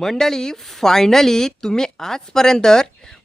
मंडळी फायनली तुम्ही आजपर्यंत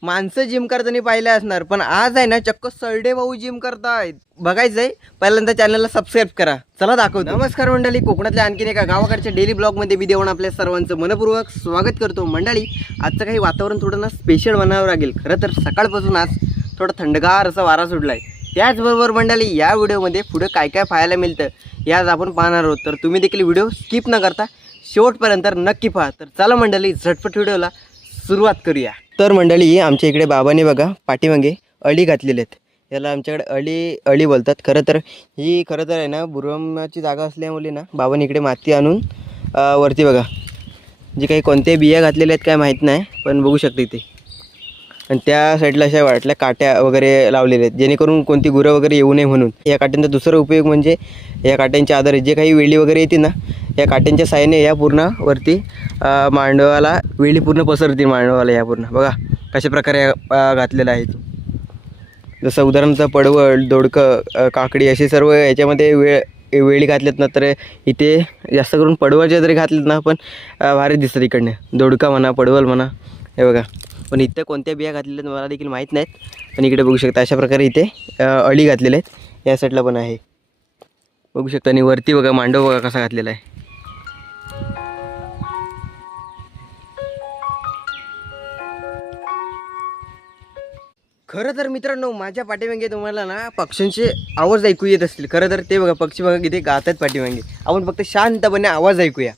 माणसं जिम करताना पाहिले असणार, पण आज आहे ना चक्क सरडे भाऊ जिम करतायत. बघायचंय पहिल्यांदा चॅनलला सबस्क्राईब करा. चला दाखवतो. नमस्कार मंडळी, कोकणातल्या आणखीन एका गावाकडच्या डेली ब्लॉगमध्ये मी देऊन आपल्या सर्वांचं मनपूर्वक स्वागत करतो. मंडळी आजचं काही वातावरण थोडं ना स्पेशल बनावं लागेल. खरं तर सकाळपासून आज थोडं थंडगार असा वारा सुटलाय. त्याचबरोबर मंडळी या व्हिडिओमध्ये पुढे काय काय पाहायला मिळतं हे आज आपण पाहणार आहोत. तर तुम्ही देखील व्हिडिओ स्किप न करता शेवटपर्यंत नक्की पहा. तर चला मंडळी झटपट व्हिडिओला सुरुवात करूया. तर मंडळी आमच्या इकडे बाबाने बघा पाठीमागे अळी घातलेले आहेत. याला आमच्याकडे अळी बोलतात. खरं तर आहे ना बुरमाची जागा असल्यामुळे ना बाबाने इकडे माती आणून वरती बघा जी काही कोणत्या बिया घातलेल्या आहेत काय माहीत नाही, पण बघू शकता इथे. आणि त्या साईडला अशा वाटल्या काट्या वगैरे लावलेल्या आहेत जेणेकरून कोणती गुरं वगैरे येऊ नये म्हणून. या काट्यांचा दुसरा उपयोग म्हणजे या काट्यांच्या आधारे जे काही वेली वगैरे येते ना, या काट्यांच्या साहाय्याने या पूर्ण वरती मांडवाला वेली पूर्ण पसरते. मांडवाला या पूर्ण बघा कशा प्रकारे घातलेलं आहे. जसं उदाहरणार्थ पडवळ, दोडकं, काकडी असे सर्व याच्यामध्ये वेळी घातलेत ना, तर इथे जास्त करून पडवळच्या जरी घातलेत ना पण भारी दिसतात. इकडनं दोडका म्हणा, पडवळ म्हणा, हे बघा. पण इथं कोणत्या बिया घातलेल्या मला देखील माहीत नाहीत. पण इकडे बघू शकता अशा प्रकारे इथे अळी घातलेल्या आहेत. या साईडला पण आहे बघू शकता. आणि वरती बघा मांडव बघा कसा घातलेला आहे. खरं तर मित्रांनो माझ्या पाठीमागे तुम्हाला ना पक्ष्यांचे आवाज ऐकू येत असतील. खरं तर ते बघा पक्षी बघा किती गातात पाठीमागे. आपण फक्त शांतपणे आवाज ऐकूया.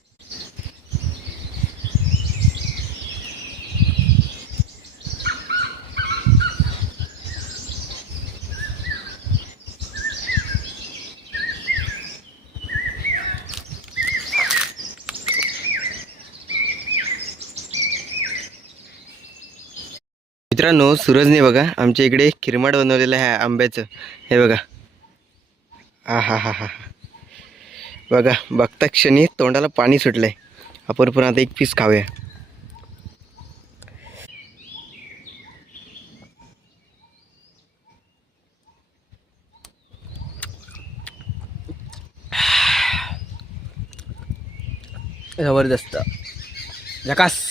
मित्रांनो सूरजने बघा आमच्या इकडे खिरमाड बनवलेलं आहे आंब्याचं. हे बघा हा हा हा हा बघा, बघता क्षणी तोंडाला पाणी सुटलंय. आपण पण आता एक पीस खाऊया. जबरदस्त, झकास.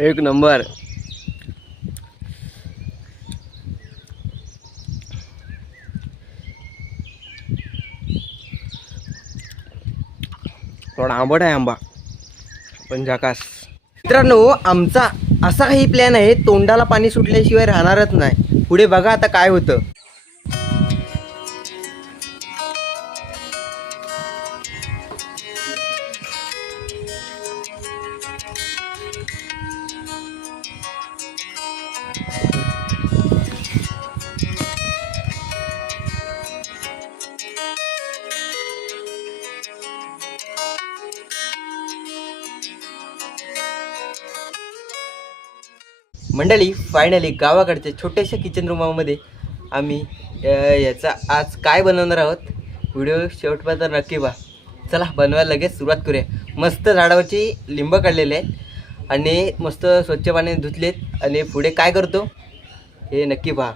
एक नंबर. थोडा आंबट आहे आंबा, पण झकास. मित्रांनो आमचा असा काही प्लॅन आहे, तोंडाला पाणी सुटल्याशिवाय राहणारच नाही. पुढे बघा आता काय होतं. मंडळी फायनली गावाकडच्या छोट्याशा किचन रूमामध्ये आम्ही याचा आज काय बनवणार आहोत. व्हिडिओ शेवटपर्यंत नक्की पहा. चला बनवायला लगेच सुरुवात करूया. मस्त झाडावरची लिंब काढलेले आहेत आणि मस्त स्वच्छ पाण्याने धुतलेत. आणि पुढे काय करतो हे नक्की पहा.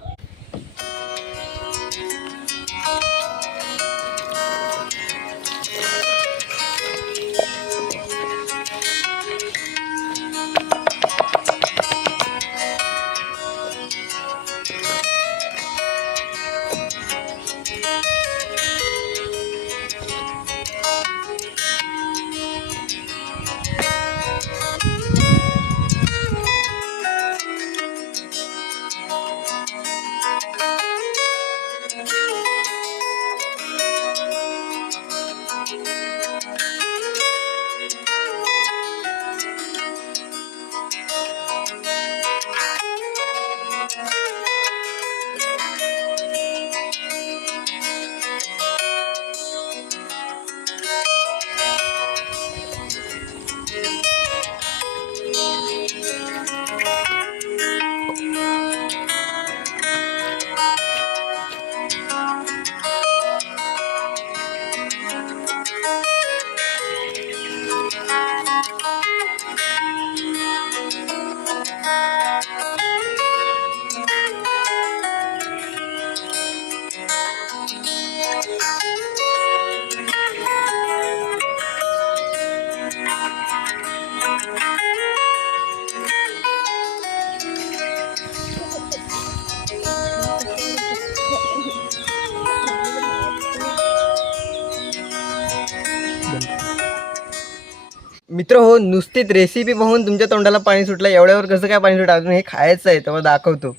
मित्र हो, नुसतीच रेसिपी पाहून तुमच्या तोंडाला पाणी सुटलं, एवढ्यावर कसं काय पाणी सुटलं? अजून हे खायचं आहे, तेव्हा दाखवतो.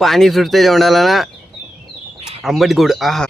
पाणी सुटते तोंडाला ना, आंबट गोड. आहा.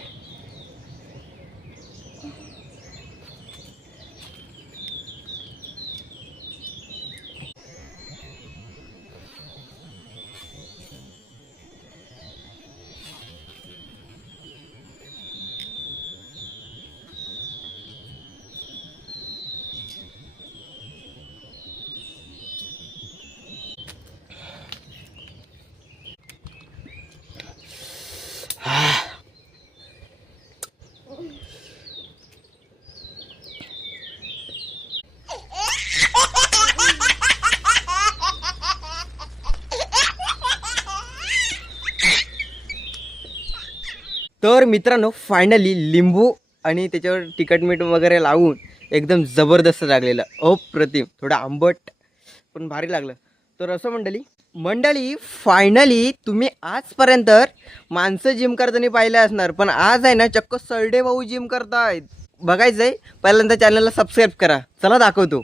तर मित्रांनो, फायनली लिंबू आणि त्याच्यावर तिखट मीठ वगैरे लावून एकदम जबरदस्त लागलेलं, अप्रतिम. थोडं आंबट पण भारी लागलं. तर असं मंडळी फायनली तुम्ही आजपर्यंत माणसं जिम करताना पाहिलं असणार, पण आज आहे ना चक्क सरडे भाऊ जिम करतायत. बघायचं आहे, पहिल्यांदा चॅनलला सबस्क्राईब करा. चला दाखवतो.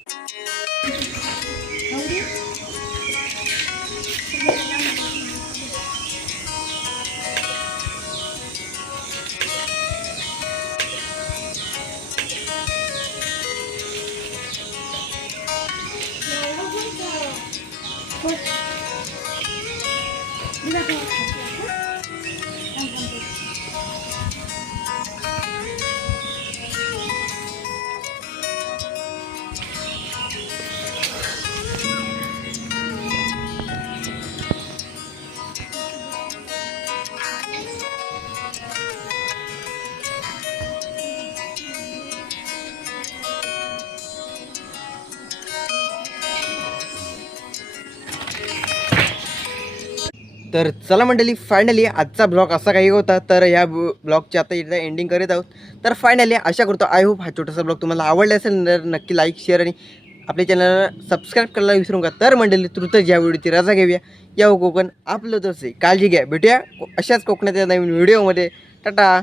तर चला मंडळी, फायनली आजचा ब्लॉग असा काही होता. तर या ब्लॉगची आता इथं एंडिंग करीत आहोत. तर फायनली आशा करतो, आय होप हा छोटासा ब्लॉग तुम्हाला आवडला असेल. तर नक्की लाईक, शेअर आणि आपल्या चॅनलला सबस्क्राईब करायला विसरू नका. तर मंडळी, तुर्तच या व्हिडिओची रजा घेऊया. या कोकण आपलं तसे काळजी घ्या. भेटूया अशाच कोकणाच्या नवीन व्हिडिओमध्ये. टाटा.